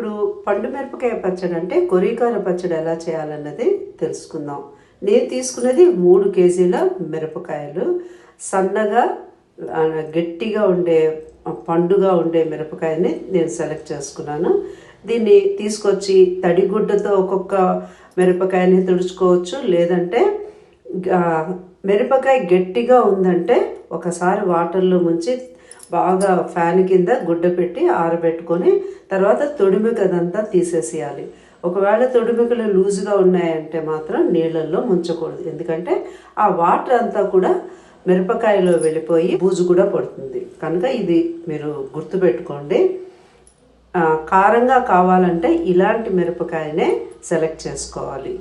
ఇప్పుడు పండు మిరపకాయ పచ్చడి అంటే కొరికార పచ్చడి ఎలా చేయాలన్నది తెలుసుకుందాం. నేను తీసుకున్నది 3 కేజీల మిరపకాయలు. సన్నగా గట్టిగా ఉండే పండుగా ఉండే మిరపకాయని నేను సెలెక్ట్ చేసుకున్నాను. దీన్ని తీసుకొచ్చి తడిగుడ్డతో ఒక్కొక్క మిరపకాయని తుడుచుకోవచ్చు. లేదంటే మిరపకాయ గట్టిగా ఉందంటే ఒకసారి వాటర్లో ముంచి బాగా ఫ్యాన్ కింద గుడ్డ పెట్టి ఆరబెట్టుకొని తర్వాత తొడిమికదంతా తీసేసేయాలి. ఒకవేళ తొడిమికలు లూజుగా ఉన్నాయంటే మాత్రం నీళ్ళల్లో ముంచకూడదు. ఎందుకంటే ఆ వాటర్ అంతా కూడా మిరపకాయలో వెళ్ళిపోయి బూజు కూడా పడుతుంది. కనుక ఇది మీరు గుర్తుపెట్టుకోండి. కారంగా కావాలంటే ఇలాంటి మిరపకాయనే సెలెక్ట్ చేసుకోవాలి.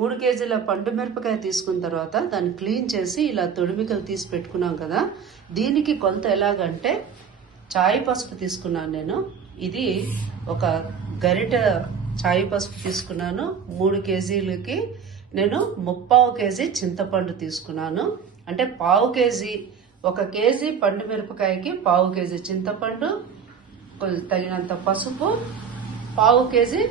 3 కేజీల పండు మిరపకాయ తీసుకున్న తర్వాత దాన్ని క్లీన్ చేసి ఇలా తొడిమికలు తీసి పెట్టుకున్నాం కదా. దీనికి కొలత ఎలాగంటే చాయ్ పసుపు తీసుకున్నాను నేను. ఇది ఒక గరిట చాయ్ పసుపు తీసుకున్నాను. 3 కేజీలకి నేను 3/4 కేజీ చింతపండు తీసుకున్నాను. అంటే 1/4 కేజీ, 1 కేజీ పండు మిరపకాయకి 1/4 కేజీ చింతపండు, తగినంత పసుపు, 1/4 కేజీ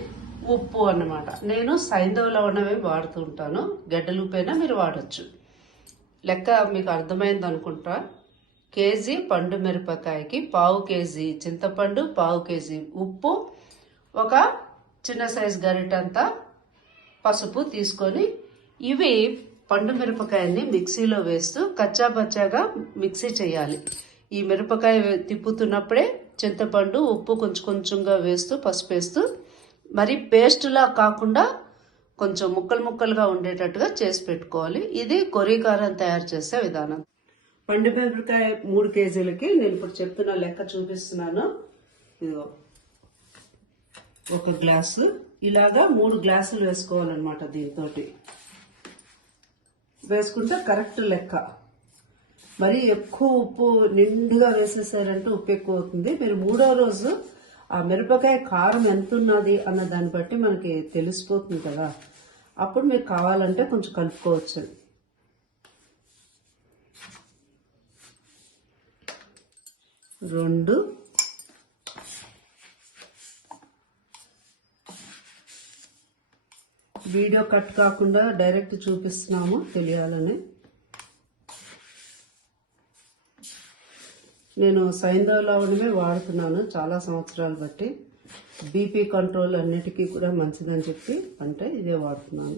ఉప్పు అన్నమాట. నేను సైంధవ లవణమే వాడుతూ ఉంటాను. గడ్డలు ఉప్పైనా మీరు వాడచ్చు. లెక్క మీకు అర్థమైంది అనుకుంటా. కేజీ పండు మిరపకాయకి 1/4 కేజీ చింతపండు, 1/4 కేజీ ఉప్పు, ఒక చిన్న సైజు గరిటంతా పసుపు తీసుకొని ఇవి పండు మిరపకాయని మిక్సీలో వేస్తూ కచ్చాబచ్చాగా మిక్సీ చేయాలి. ఈ మిరపకాయ తిప్పుతున్నప్పుడే చింతపండు, ఉప్పు కొంచెం కొంచెంగా వేస్తూ పసుపు వేస్తూ, మరి పేస్టులా కాకుండా కొంచెం ముక్కలు ముక్కలుగా ఉండేటట్టుగా చేసి పెట్టుకోవాలి. ఇది కొరికారం తయారు చేసే విధానం. పండు మిరపకాయ 3 కేజీలకి నేను ఇప్పుడు చెప్తున్న లెక్క చూపిస్తున్నాను. ఇదిగో 1 గ్లాసు, ఇలాగా 3 గ్లాసులు వేసుకోవాలన్నమాట. దీంతో వేసుకుంటే కరెక్ట్ లెక్క. మరి ఎక్కువ ఉప్పు నిండుగా వేసేసారంటే ఉప్పు ఎక్కువ అవుతుంది. మీరు 3వ రోజు ఆ మిరపకాయ కారం ఎంత ఉన్నది అన్న దాన్ని బట్టి మనకి తెలిసిపోతుంది కదా. అప్పుడు మీకు కావాలంటే కొంచెం కలుపుకోవచ్చు. రెండు వీడియో కట్ కాకుండా డైరెక్ట్ చూపిస్తున్నాము తెలియాలని. నేను సైంధవ లవణమే వాడుతున్నాను చాలా సంవత్సరాలు బట్టి. బీపీ కంట్రోల్ అన్నిటికీ కూడా మంచిదని చెప్పి అంటే ఇదే వాడుతున్నాను.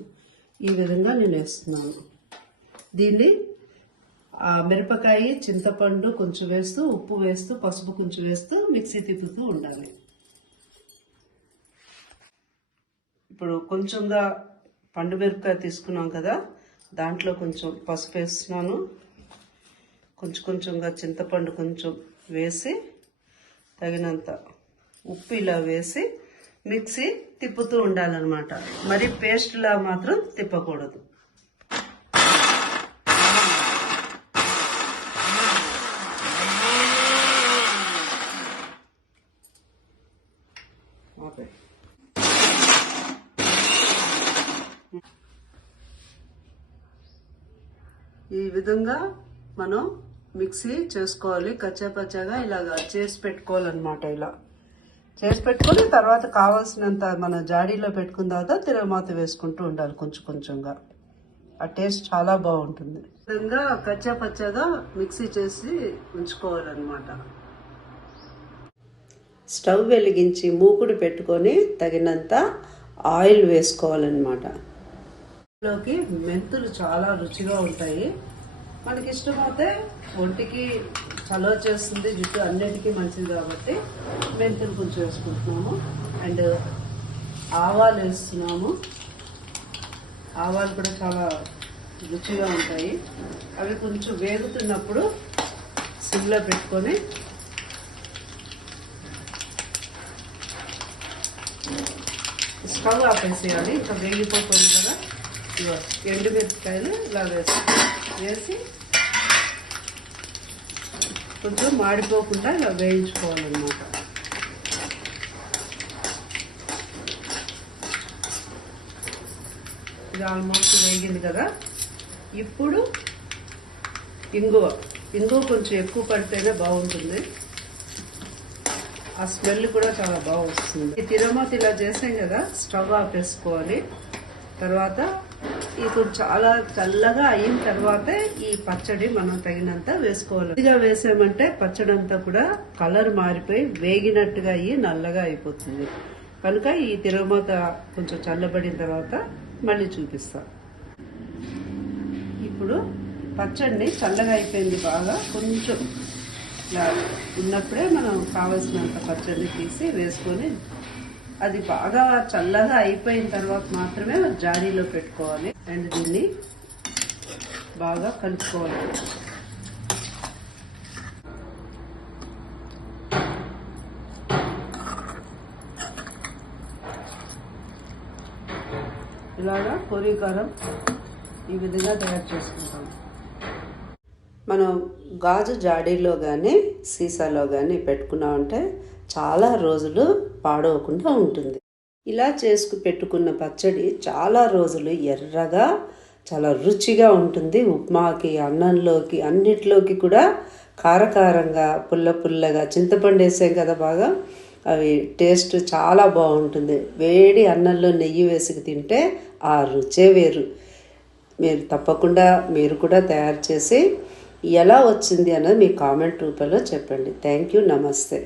ఈ విధంగా నేను వేస్తున్నాను. దీన్ని ఆ మిరపకాయ, చింతపండు కొంచెం వేస్తూ, ఉప్పు వేస్తూ, పసుపు కొంచెం వేస్తూ మిక్సీ తిప్పుతూ ఉండాలి. ఇప్పుడు కొంచెంగా పండు మిరపకాయ తీసుకున్నాం కదా, దాంట్లో కొంచెం పసుపు వేస్తున్నాను. కొంచెం కొంచెంగా చింతపండు కొంచెం వేసి, తగినంత ఉప్పు ఇలా వేసి మిక్సీ తిప్పుతూ ఉండాలన్నమాట. మరి పేస్ట్లా మాత్రం తిప్పకూడదు. ఓకే, ఈ విధంగా మనం మిక్సీ చేసుకోవాలి. కచ్చాపచ్చాగా ఇలాగా చేసి పెట్టుకోవాలన్నమాట. ఇలా చేసి పెట్టుకొని తర్వాత కావాల్సినంత మన జాడీలో పెట్టుకున్న తర్వాత తిరగమాత వేసుకుంటూ ఉండాలి కొంచెం కొంచెంగా. ఆ టేస్ట్ చాలా బాగుంటుంది. ఈ విధంగా కచ్చాపచ్చాగా మిక్సీ చేసి ఉంచుకోవాలన్నమాట. స్టవ్ వెలిగించి మూకుడు పెట్టుకొని తగినంత ఆయిల్ వేసుకోవాలన్నమాట. లోకి మెంతులు చాలా రుచిగా ఉంటాయి. మనకి ఇష్టమైతే ఒంటికి చలవ చేస్తుంది, జుట్టు అన్నిటికీ మంచిది కాబట్టి మెంతులు కొంచెం వేసుకుంటున్నాము. అండ్ ఆవాలు వేస్తున్నాము. ఆవాలు కూడా చాలా రుచిగా ఉంటాయి. అవి కొంచెం వేగుతున్నప్పుడు సిమ్లో పెట్టుకొని స్టవ్ ఆపేసేయాలి. ఇంకా వేగిపోతుంది కదా. ఎండుమిరపకాయలు ఇలా వేసి కొంచెం మాడిపోకుండా ఇలా వేయించుకోవాలన్నమాట. ఇది ఆల్మోస్ట్ వేగింది కదా. ఇప్పుడు ఇంగువ కొంచెం ఎక్కువ పడితేనే బాగుంటుంది. ఆ స్మెల్ కూడా చాలా బాగా వస్తుంది. ఈ తిరుమతి ఇలా చేసాం కదా, స్టవ్ ఆపేసుకోవాలి. తర్వాత ఇప్పుడు చాలా చల్లగా అయిన తర్వాతే ఈ పచ్చడి మనం తగినంత వేసుకోవాలి. కొద్దిగా వేసామంటే పచ్చడి అంతా కూడా కలర్ మారిపోయి వేగినట్టుగా అయ్యి నల్లగా అయిపోతుంది. కనుక ఈ తిరుమత కొంచెం చల్లబడిన తర్వాత మళ్ళీ చూపిస్తాం. ఇప్పుడు పచ్చడిని చల్లగా అయిపోయింది బాగా, కొంచెం ఇలా ఉన్నప్పుడే మనం కావలసినంత పచ్చడిని తీసి వేసుకొని, అది బాగా చల్లగా అయిపోయిన తర్వాత మాత్రమే జాడీలో పెట్టుకోవాలి. అండ్ దీన్ని బాగా కలుపుకోవాలి. ఇలాగా పూరీకారం ఈ విధంగా తయారు చేసుకుంటాం. మనం గాజు జాడీలో కానీ సీసాలో కానీ పెట్టుకున్నామంటే చాలా రోజులు పాడవకుండా ఉంటుంది. ఇలా పెట్టుకున్న పచ్చడి చాలా రోజులు ఎర్రగా చాలా రుచిగా ఉంటుంది. ఉప్మాకి, అన్నంలోకి, అన్నిట్లోకి కూడా కారకారంగా, పుల్లగా, చింతపండు వేసాం కదా బాగా, అవి టేస్ట్ చాలా బాగుంటుంది. వేడి అన్నంలో నెయ్యి వేసి తింటే ఆ రుచే వేరు. తప్పకుండా మీరు కూడా తయారు చేసి ఎలా వచ్చింది అన్నది మీ కామెంట్ రూపంలో చెప్పండి. Thank you. నమస్తే.